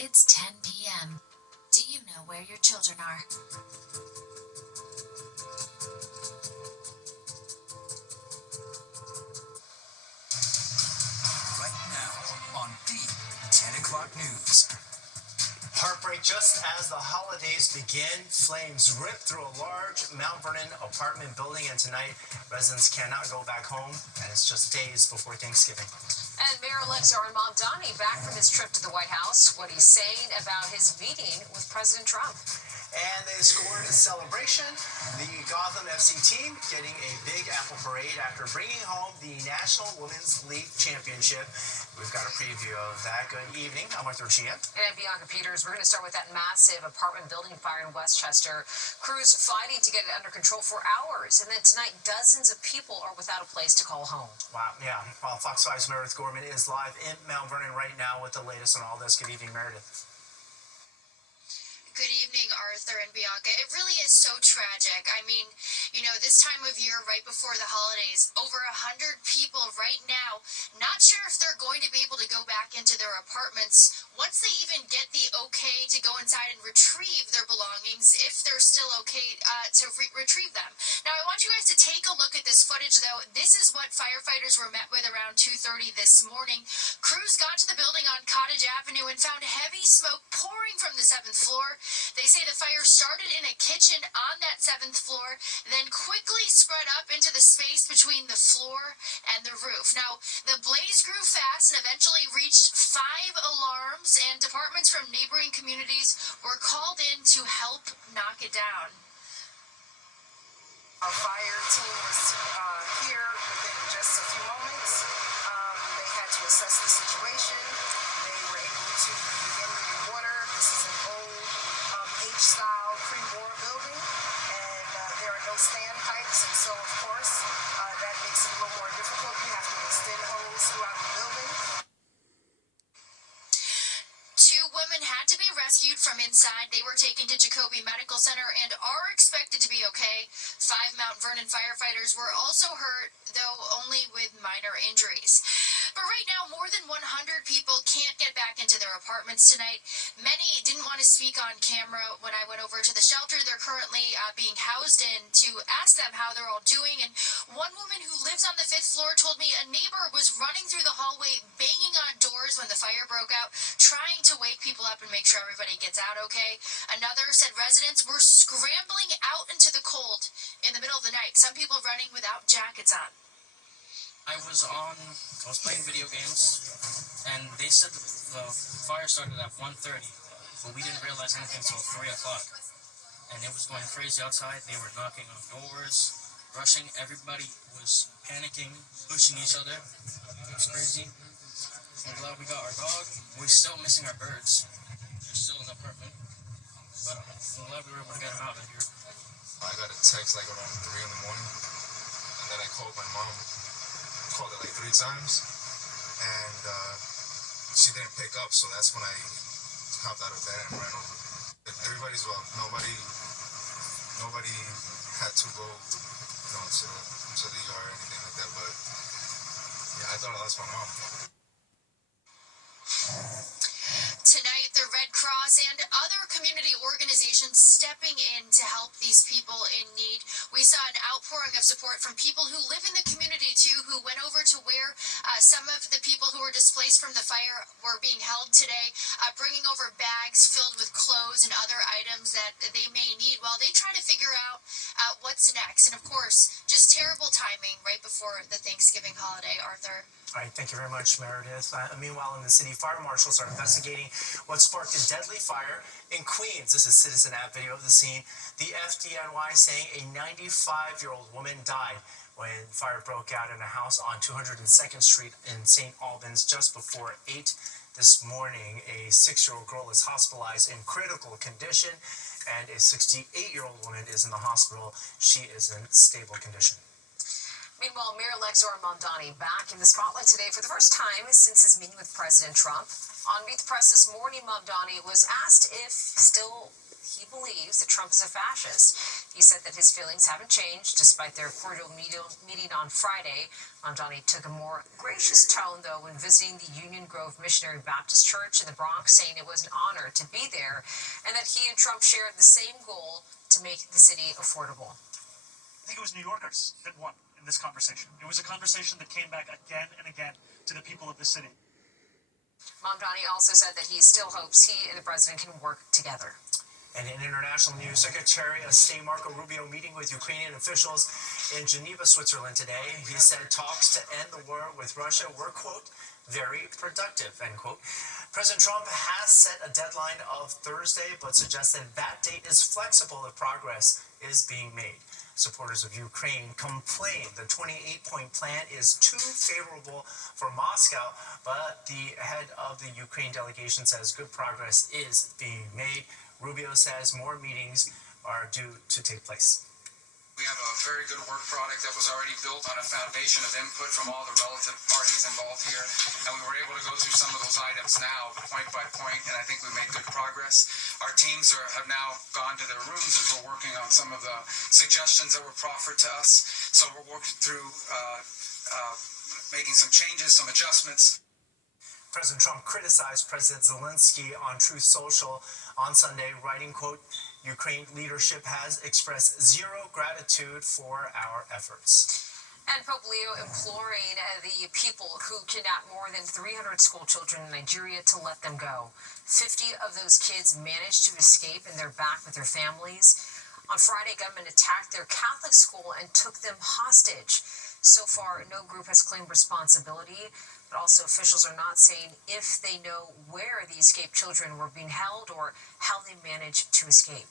It's 10 p.m. Do you know where your children are? Right now on the 10 o'clock news. Heartbreak just as the holidays begin. Flames rip through a large Mount Vernon apartment building, and tonight residents cannot go back home, and it's just days before Thanksgiving. And Mayor-elect Zohran Mamdani back from his trip to the White House. What he's saying about his meeting with President Trump. And they scored a celebration. The Gotham FC team getting a big apple parade after bringing home the National Women's League Championship. We've got a preview of that. Good evening. I'm Arthur Chia. And Bianca Peters, we're going to start with that massive apartment building fire in Westchester. Crews fighting to get it under control for hours. And then tonight, dozens of people are without a place to call home. Wow, yeah. Well, Fox 5's Meredith Gorman is live in Mount Vernon right now with the latest on all this. Good evening, Meredith. Good evening, Arthur and Bianca. It really is so tragic. I mean, this time of year, right before the holidays, over 100 people right now, not sure if they're going to be able to go back into their apartments once they even get the okay to go inside and retrieve their belongings, if they're still okay to retrieve them. Now, I want you guys to take a look at this footage, though. This is what firefighters were met with around 2:30 this morning. Crews got to the building on Cottage Avenue and found heavy smoke pouring from the 7th floor. They say the fire started in a kitchen on that 7th floor, then quickly spread up into the space between the floor and the roof. Now, the blaze grew fast and eventually reached 5 alarms, and departments from neighboring communities were called in to help knock it down. Our fire team was here within just a few moments. They had to assess the situation. They were able to begin moving water. This is an old H-style pre-war building, and there are no standpipes, and so of course that makes it a little more difficult. You have to extend hose throughout the building. 2 women had to be rescued from inside. They were taken to Jacoby Medical Center and are expected to be okay. 5 Mount Vernon firefighters were also hurt, though only with minor injuries. But right now, more than 100 people can't get back into their apartments tonight. Many didn't want to speak on camera when I went over to the shelter they're currently being housed in to ask them how they're all doing. And one woman who lives on the 5th floor told me a neighbor was running through the hallway, banging on doors when the fire broke out, trying to wake people up and make sure everybody gets out okay. Another said residents were scrambling out into the cold in the middle of the night, some people running without jackets on. I was playing video games, and they said the fire started at 1:30, but we didn't realize anything until 3 o'clock. And it was going crazy outside. They were knocking on doors, rushing. Everybody was panicking, pushing each other. It was crazy. I'm glad we got our dog. We're still missing our birds. They're still in the apartment. But I'm glad we were able to get them out of here. I got a text like around 3 in the morning, and then I called my mom. Called it like 3 times, and she didn't pick up, so that's when I hopped out of bed and ran over. Everybody's well. Nobody had to go, to the yard or anything like that, but yeah, I thought I lost my mom. Tonight, the Red Cross and other community organizations stepping in to help these people in need. We saw an outpouring of support from people who live in the community, too, who went over to where some of the people who were displaced from the fire were being held today, bringing over bags filled with clothes and other items that they may need while they try to figure out what's next. And, of course, just terrible timing right before the Thanksgiving holiday, Arthur. All right, thank you very much, Meredith. Meanwhile, in the city, fire marshals are investigating what sparked a deadly fire in Queens. This is Citizen App video of the scene. The FDNY saying a 95-year-old woman died when fire broke out in a house on 202nd Street in St. Albans just before 8 this morning. A 6-year-old girl is hospitalized in critical condition, and a 68-year-old woman is in the hospital. She is in stable condition. Meanwhile, Mayor-elect Zohran Mamdani back in the spotlight today for the first time since his meeting with President Trump. On Meet the Press this morning, Mamdani was asked if still he believes that Trump is a fascist. He said that his feelings haven't changed despite their cordial meeting on Friday. Mamdani took a more gracious tone, though, when visiting the Union Grove Missionary Baptist Church in the Bronx, saying it was an honor to be there and that he and Trump shared the same goal to make the city affordable. I think it was New Yorkers that won in this conversation. It was a conversation that came back again and again to the people of the city. Mamdani also said that he still hopes he and the president can work together. And in international news, Secretary of State Marco Rubio meeting with Ukrainian officials in Geneva, Switzerland today. He said talks to end the war with Russia were, quote, very productive, end quote. President Trump has set a deadline of Thursday, but suggested that date is flexible if progress is being made. Supporters of Ukraine complain the 28-point plan is too favorable for Moscow, but the head of the Ukraine delegation says good progress is being made. Rubio says more meetings are due to take place. We have a very good work product that was already built on a foundation of input from all the relative parties involved here, and we were able to go through some of those items now, point by point, and I think we made good progress. Our teams have now gone to their rooms as we're working on some of the suggestions that were proffered to us, so we're working through making some changes, some adjustments. President Trump criticized President Zelensky on Truth Social on Sunday, writing, quote, Ukraine leadership has expressed zero gratitude for our efforts. And Pope Leo imploring the people who kidnapped more than 300 school children in Nigeria to let them go. 50 of those kids managed to escape and they're back with their families. On Friday, gunmen attacked their Catholic school and took them hostage. So far, no group has claimed responsibility, but also officials are not saying if they know where the escaped children were being held or how they managed to escape.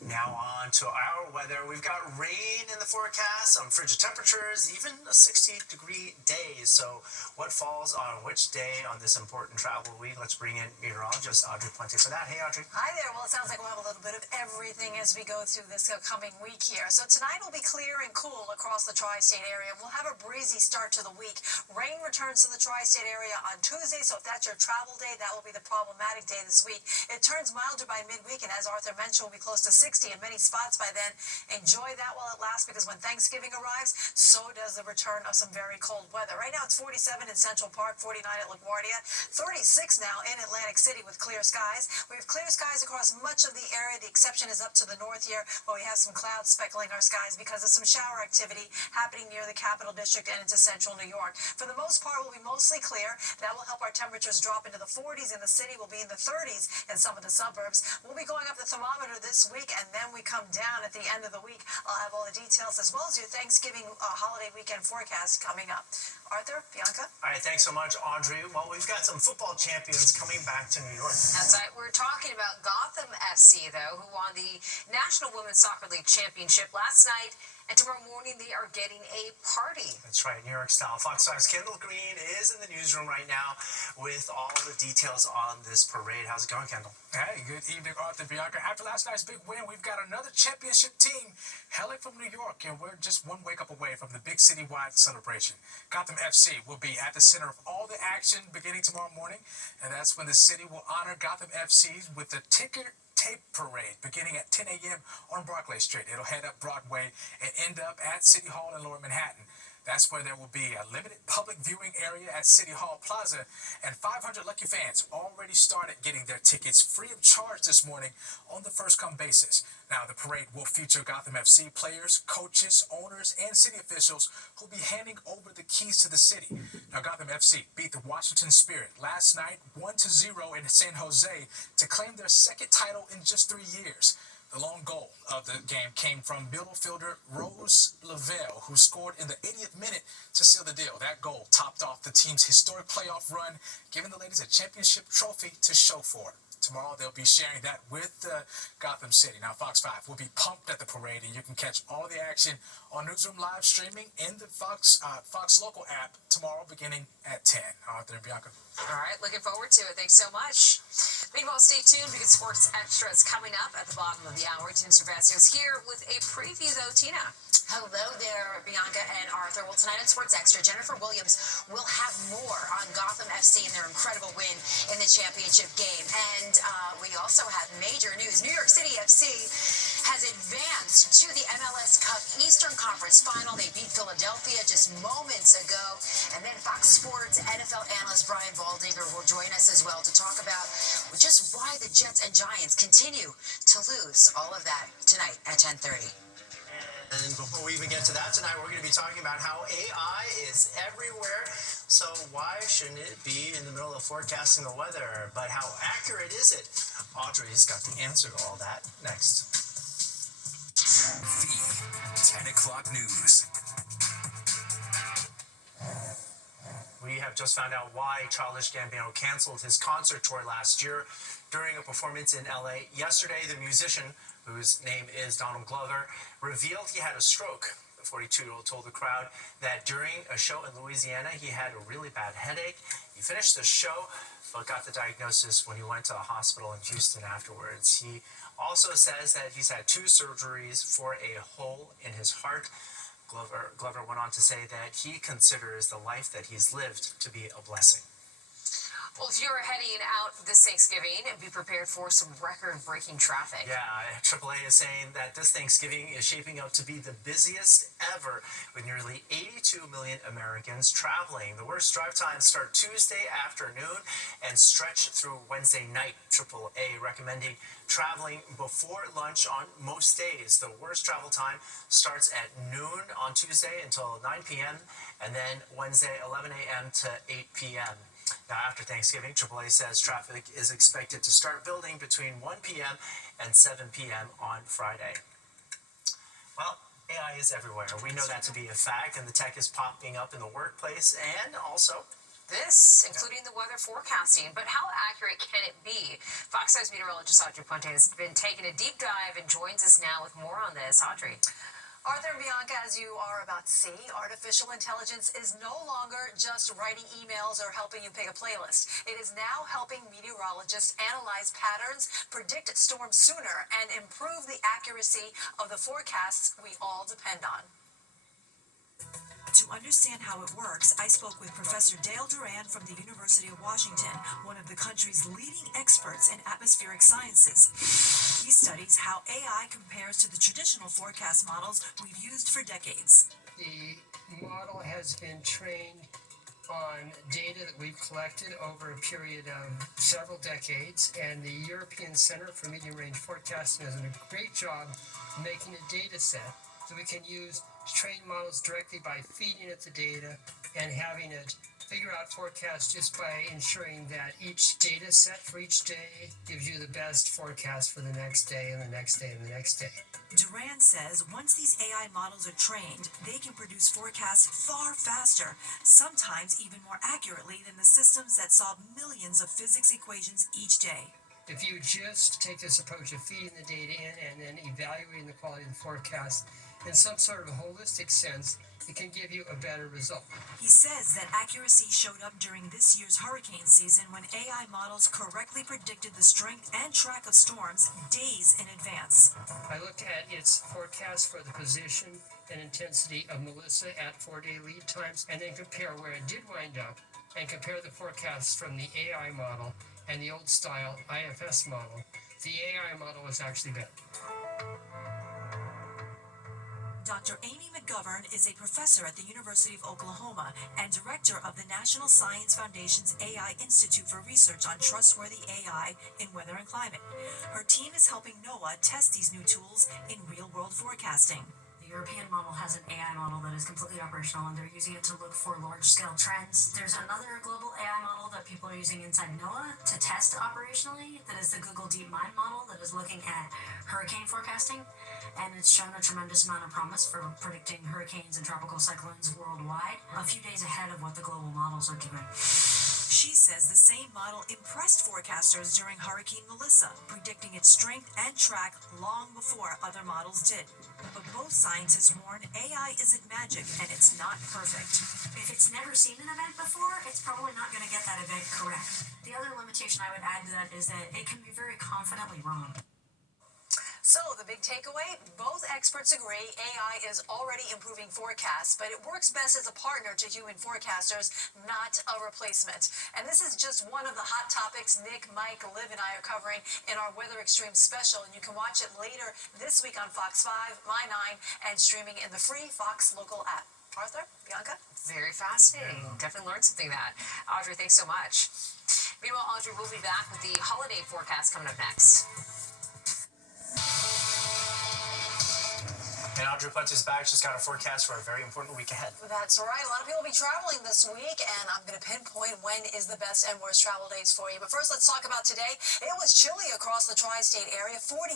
Now on to our weather. We've got rain in the forecast, some frigid temperatures, even a 60-degree day. So what falls on which day on this important travel week? Let's bring in meteorologist Audrey Puente for that. Hey, Audrey. Hi there. Well, it sounds like we'll have a little bit of everything as we go through this coming week here. So tonight will be clear and cool across the tri-state area. We'll have a breezy start to the week. Rain returns to the tri-state area on Tuesday, so if that's your travel day, that will be the problematic day this week. It turns milder by midweek, and as Arthur mentioned, we'll be close to 60 in many spots by then. Enjoy that while it lasts, because when Thanksgiving arrives, so does the return of some very cold weather. Right now it's 47 in Central Park, 49 at LaGuardia, 36 now in Atlantic City with clear skies. We have clear skies across much of the area. The exception is up to the north here, where we have some clouds speckling our skies because of some shower activity happening near the Capital District and into central New York. For the most part, we'll be mostly clear. That will help our temperatures drop into the 40s in the city. We'll be in the 30s in some of the suburbs. We'll be going up the thermometer this week, and then we come down at the end of the week. I'll have all the details as well as your Thanksgiving holiday weekend forecast coming up. Arthur, Bianca? All right, thanks so much, Audrey. Well, we've got some football champions coming back to New York. That's right. We're talking about Gotham FC, though, who won the National Women's Soccer League Championship last night. And tomorrow morning, they are getting a party. That's right, New York style. Fox 5's Kendall Green is in the newsroom right now with all the details on this parade. How's it going, Kendall? Hey, good evening, Arthur, Bianca. After last night's big win, we've got another championship team hailing from New York, and we're just one wake up away from the big citywide celebration. Gotham FC will be at the center of all the action beginning tomorrow morning, and that's when the city will honor Gotham FC with the ticker tape parade beginning at 10 a.m. on Barclay Street. It'll head up Broadway and end up at City Hall in Lower Manhattan. That's where there will be a limited public viewing area at City Hall Plaza, and 500 lucky fans already started getting their tickets free of charge this morning on the first-come basis. Now, the parade will feature Gotham FC players, coaches, owners, and city officials who'll be handing over the keys to the city. Now, Gotham FC beat the Washington Spirit last night 1-0 in San Jose to claim their second title in just 3 years. The long goal of the game came from middle fielder Rose Lavelle, who scored in the 80th minute to seal the deal. That goal topped off the team's historic playoff run, giving the ladies a championship trophy to show for it. Tomorrow, they'll be sharing that with Gotham City. Now, Fox 5 will be pumped at the parade, and you can catch all the action on Newsroom Live streaming in the Fox Local app tomorrow beginning at 10. Arthur and Bianca. All right, looking forward to it. Thanks so much. Meanwhile, stay tuned because Sports Extra is coming up at the bottom of the hour. Tina Cervasio is here with a preview, though. Tina. Hello there, Bianca and Arthur. Well, tonight on Sports Extra, Jennifer Williams will have more on Gotham FC and their incredible win in the championship game. And we also have major news. New York City FC has advanced to the MLS Cup Eastern Conference Final. They beat Philadelphia just moments ago. And then Fox Sports NFL analyst Brian Baldinger will join us as well to talk about just why the Jets and Giants continue to lose. All of that tonight at 10:30. And before we even get to that tonight, we're going to be talking about how AI is everywhere. So why shouldn't it be in the middle of forecasting the weather? But how accurate is it? Audrey's got the answer to all that next. The 10 o'clock news. We have just found out why Childish Gambino canceled his concert tour last year during a performance in LA. Yesterday, the musician, whose name is Donald Glover, revealed he had a stroke. The 42-year-old told the crowd that during a show in Louisiana, he had a really bad headache. He finished the show, but got the diagnosis when he went to a hospital in Houston afterwards. He also says that he's had 2 surgeries for a hole in his heart. Glover went on to say that he considers the life that he's lived to be a blessing. Well, if you're heading out this Thanksgiving, be prepared for some record-breaking traffic. Yeah, AAA is saying that this Thanksgiving is shaping up to be the busiest ever, with nearly 82 million Americans traveling. The worst drive times start Tuesday afternoon and stretch through Wednesday night. AAA recommending traveling before lunch on most days. The worst travel time starts at noon on Tuesday until 9 p.m. and then Wednesday 11 a.m. to 8 p.m. Now, after Thanksgiving, AAA says traffic is expected to start building between 1 p.m. and 7 p.m. on Friday. Well, AI is everywhere. We know that to be a fact, and the tech is popping up in the workplace and also this, including the weather forecasting. But how accurate can it be? Fox News meteorologist Audrey Puente has been taking a deep dive and joins us now with more on this. Audrey. Arthur and Bianca, as you are about to see, artificial intelligence is no longer just writing emails or helping you pick a playlist. It is now helping meteorologists analyze patterns, predict storms sooner, and improve the accuracy of the forecasts we all depend on. To understand how it works, I spoke with Professor Dale Duran from the University of Washington, one of the country's leading experts in atmospheric sciences. He studies how AI compares to the traditional forecast models we've used for decades. The model has been trained on data that we've collected over a period of several decades, and the European Center for Medium Range Forecasting has done a great job making a data set so we can use train models directly by feeding it the data and having it figure out forecasts just by ensuring that each data set for each day gives you the best forecast for the next day and the next day and the next day. Duran says once these AI models are trained, they can produce forecasts far faster, sometimes even more accurately than the systems that solve millions of physics equations each day. If you just take this approach of feeding the data in and then evaluating the quality of the forecast in some sort of a holistic sense, it can give you a better result. He says that accuracy showed up during this year's hurricane season when AI models correctly predicted the strength and track of storms days in advance. I looked at its forecast for the position and intensity of Melissa at 4-day lead times, and then compare where it did wind up, and compare the forecasts from the AI model and the old style IFS model. The AI model was actually better. Dr. Amy McGovern is a professor at the University of Oklahoma and director of the National Science Foundation's AI Institute for Research on Trustworthy AI in Weather and Climate. Her team is helping NOAA test these new tools in real-world forecasting. The European model has an AI model that is completely operational, and they're using it to look for large-scale trends. There's another global AI model that people are using inside NOAA to test operationally, that is the Google DeepMind model that is looking at hurricane forecasting, and it's shown a tremendous amount of promise for predicting hurricanes and tropical cyclones worldwide, a few days ahead of what the global models are doing. She says the same model impressed forecasters during Hurricane Melissa, predicting its strength and track long before other models did. But both scientists warn AI isn't magic and it's not perfect. If it's never seen an event before, it's probably not going to get that event correct. The other limitation I would add to that is that it can be very confidently wrong. So the big takeaway, both experts agree AI is already improving forecasts, but it works best as a partner to human forecasters, not a replacement. And this is just one of the hot topics Nick, Mike, Liv, and I are covering in our Weather Extreme special, and you can watch it later this week on Fox 5, My 9, and streaming in the free Fox local app. Arthur, Bianca? Very fascinating. Definitely learned something that. Audrey, thanks so much. Meanwhile, Audrey will be back with the holiday forecast coming up next. And Audrey Plenty's back. She's got a forecast for a very important week ahead. That's right. A lot of people will be traveling this week, and I'm going to pinpoint when is the best and worst travel days for you. But first, let's talk about today. It was chilly across the tri-state area. 49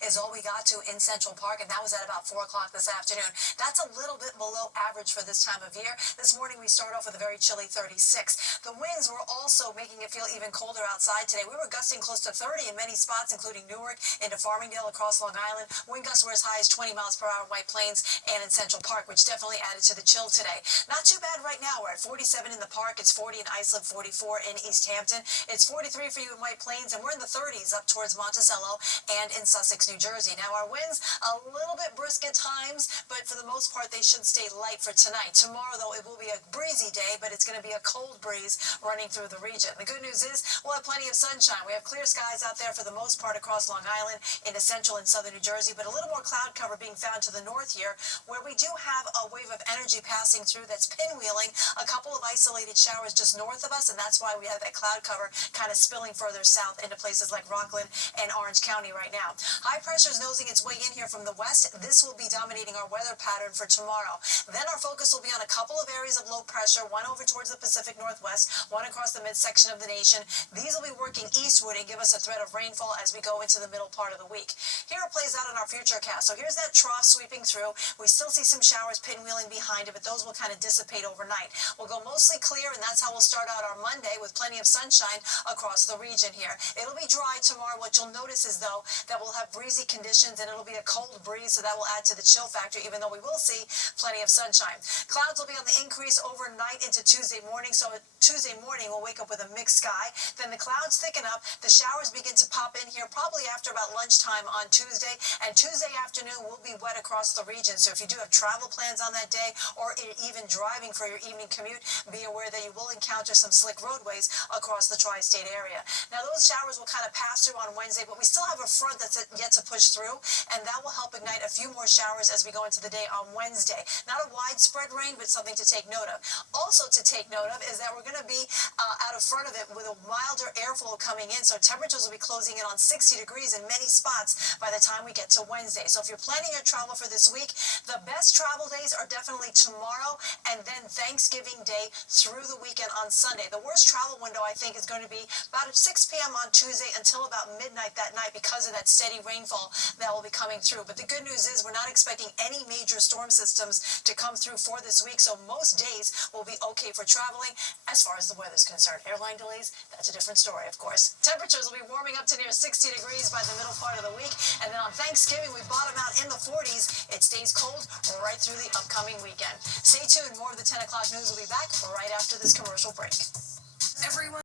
is all we got to in Central Park, and that was at about 4 o'clock this afternoon. That's a little bit below average for this time of year. This morning, we start off with a very chilly 36. The winds were also making it feel even colder outside today. We were gusting close to 30 in many spots, including Newark into Farmingdale across Long Island. Wind gusts were as high as 20 miles per hour in White Plains and in Central Park, which definitely added to the chill today. Not too bad right now. We're at 47 in the Park. It's 40 in Islip, 44 in East Hampton. It's 43 for you in White Plains, and we're in the 30s up towards Monticello and in Sussex, New Jersey. Now, our winds a little bit brisk at times, but for the most part, they should stay light for tonight. Tomorrow, though, it will be a breezy day, but it's going to be a cold breeze running through the region. The good news is we'll have plenty of sunshine. We have clear skies out there for the most part across Long Island into central and southern New Jersey, but a little more cloud cover being found to the north here, where we do have a wave of energy passing through that's pinwheeling a couple of isolated showers just north of us, and that's why we have that cloud cover kind of spilling further south into places like Rockland and Orange County right now. High pressure is nosing its way in here from the west. This will be dominating our weather pattern for tomorrow. Then our focus will be on a couple of areas of low pressure, one over towards the Pacific Northwest, one across the midsection of the nation. These will be working eastward and give us a threat of rainfall as we go into the middle part of the week. Here it plays out in our future cast. So here's that trough sweeping through. We still see some showers pinwheeling behind it, but those will kind of dissipate overnight. We'll go mostly clear, and that's how we'll start out our Monday with plenty of sunshine across the region here. It'll be dry tomorrow. What you'll notice is, though, that we'll have breezy conditions, and it'll be a cold breeze, so that will add to the chill factor, even though we will see plenty of sunshine. Clouds will be on the increase overnight into Tuesday morning, so Tuesday morning we'll wake up with a mixed sky. Then the clouds thicken up. The showers begin to pop in here probably after about lunchtime on Tuesday, and Tuesday afternoon will be wet across the region. So if you do have travel plans on that day, or even driving for your evening commute, be aware that you will encounter some slick roadways across the tri-state area. Now, those showers will kind of pass through on Wednesday, but we still have a front that's yet to push through, and that will help ignite a few more showers as we go into the day on Wednesday. Not a widespread rain, but something to take note of. Also to take note of is that we're going to be out of front of it with a milder airflow coming in, so temperatures will be closing in on 60 degrees in many spots by the time we get to Wednesday. So if you're planning your travel for this week, the best travel days are definitely tomorrow and then Thanksgiving Day through the weekend on Sunday. The worst travel window, I think, is going to be about 6 p.m. on Tuesday until about midnight that night because of that steady rainfall that will be coming through. But the good news is we're not expecting any major storm systems to come through for this week, so most days will be okay for traveling as far as the weather's concerned. Airline delays, that's a different story, of course. Temperatures will be warming up to near 60 degrees by the middle part of the week, and then on Thanksgiving we bottom out in the 40s. It stays cold right through the upcoming weekend. Stay tuned. More of the 10 o'clock news will be back right after this commercial break. Everyone.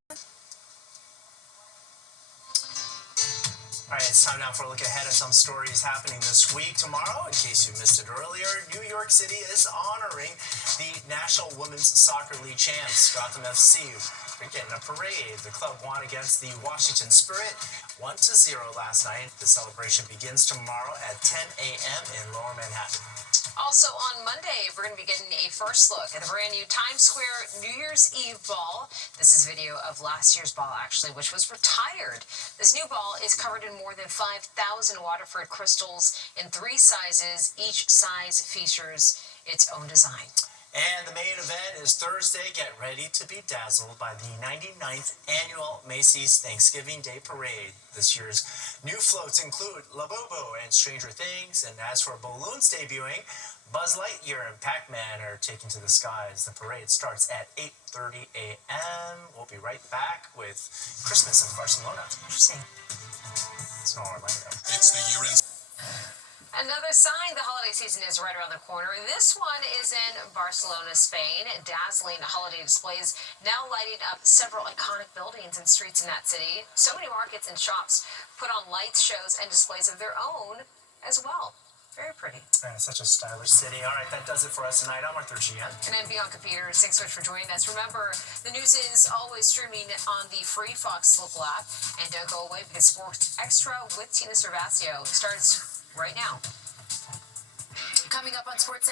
All right, it's time now for a look ahead at some stories happening this week. Tomorrow, in case you missed it earlier, New York City is honoring the National Women's Soccer League champs, Gotham FC. They're getting a parade. The club won against the Washington Spirit 1-0 last night. The celebration begins tomorrow at 10 a.m. in Lower Manhattan. Also on Monday, we're going to be getting a first look at the brand new Times Square New Year's Eve ball. This is video of last year's ball, actually, which was retired. This new ball is covered in more than 5,000 Waterford crystals in 3 sizes. Each size features its own design. And the main event is Thursday. Get ready to be dazzled by the 99th annual Macy's Thanksgiving Day Parade. This year's new floats include Labubu and Stranger Things. And as for balloons debuting, Buzz Lightyear and Pac-Man are taken to the skies. The parade starts at 8:30 a.m. We'll be right back with Christmas in Barcelona. Interesting. It's not Orlando. It's the year-end. Another sign the holiday season is right around the corner. This one is in Barcelona, Spain. Dazzling holiday displays now lighting up several iconic buildings and streets in that city. So many markets and shops put on lights, shows, and displays of their own as well. Very pretty. Such a stylish city. All right, that does it for us tonight. I'm Arthur Gian. And I'm Bianca Peters. Thanks so much for joining us. Remember, the news is always streaming on the free Fox local app. And don't go away because Sports Extra with Tina Cervasio starts right now. Coming up on Sports